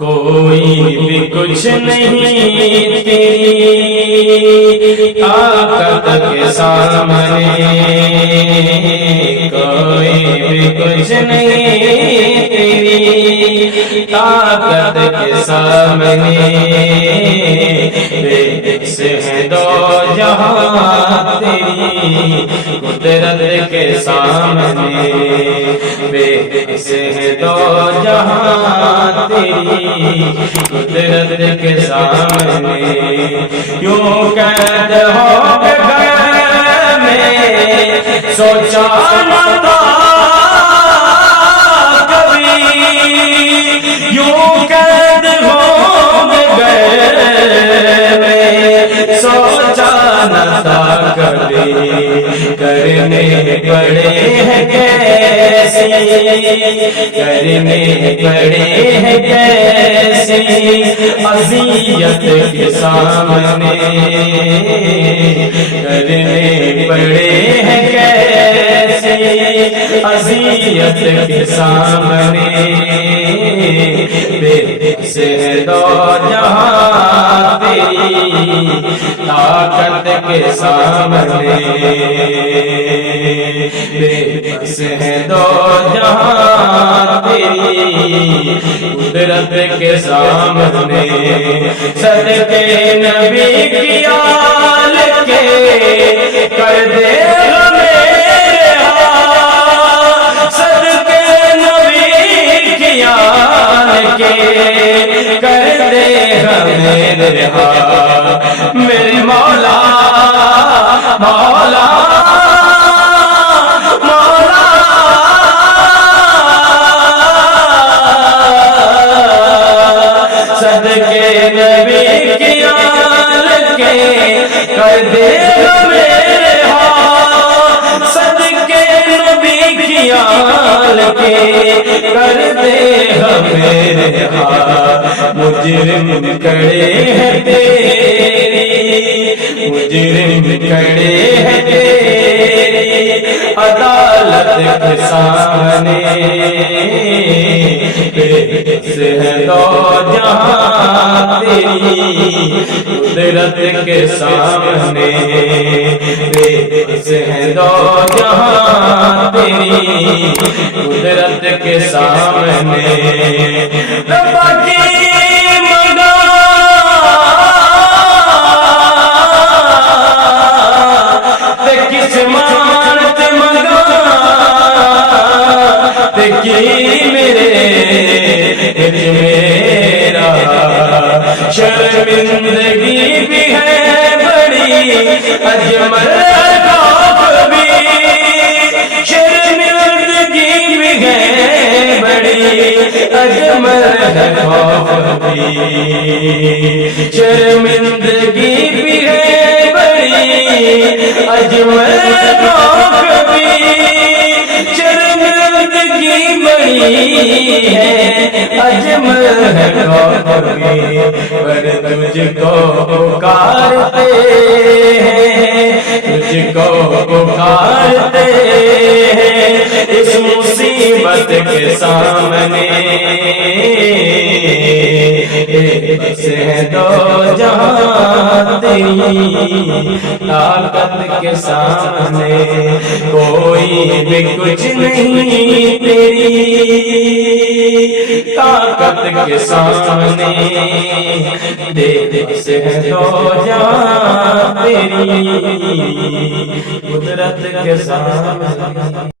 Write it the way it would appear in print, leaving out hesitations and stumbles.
کوئی بھی کچھ نہیں تیری طاقت کے سامنے، کوئی بھی کچھ نہیں تیری طاقت کے سامنے، بے بس ہے دو جہاں تیری قدرت کے سامنے، بے بس ہے دو جہاں تیری قدرت کے سامنے، یوں قید ہو گئے میں سوچا نہ تھا کبھی، یوں قید ہو گئے میں سوچا نہ تھا کبھی، کرنے پڑے ہیں کیسے، کرنے پڑے ہیں کیسے اذیت کے سامنے، کرنے پڑے ہیں کیسے اذیت کے سامنے، بے بس ہے دو جہاں تیری طاقت کے سامنے، بے بس ہے دو جہاں تیری قدرت کے سامنے، صدقے نبی کی آل کے کر دے ہمیں رہا، صدقے نبی کی آل کے کر دے ہمیں رہا، میرے مولا مولا صدقے نبی کی آل کے کر دے ہمیں رہا، صدقے نبی کی آل کے کر دے ہمیں رہا، مجرم کھڑے ہیں تیری، مجرم کھڑے ہیں تیری عدالت کے سامنے، بے بس ہے دو جہاں تیری قدرت کے سامنے، بے بس ہے دو جہاں تیری قدرت کے سامنے، ربا کی منگا تے کس مانت منگا تے کی میرے میرا شرمندگی بھی ہے بڑی اجمل خوف بھی، شرمندگی بھی ہے بڑی اجمل خوف بھی، شرمندگی بھی ہے بڑی اجمل خوف بھی، شرمندگی بڑی ہے اجمل ہے خوف بھی، پر تجھ کو پکارتے ہیں، تجھ کو پکارتے ہیں اس مصیبت کے سامنے، بے بس ہے دو جہاں تیری طاقت کے سامنے، کوئی بھی کچھ نہیں تیری طاقت کے سامنے، بے بس ہے دو جہاں تیری قدرت کے سامنے۔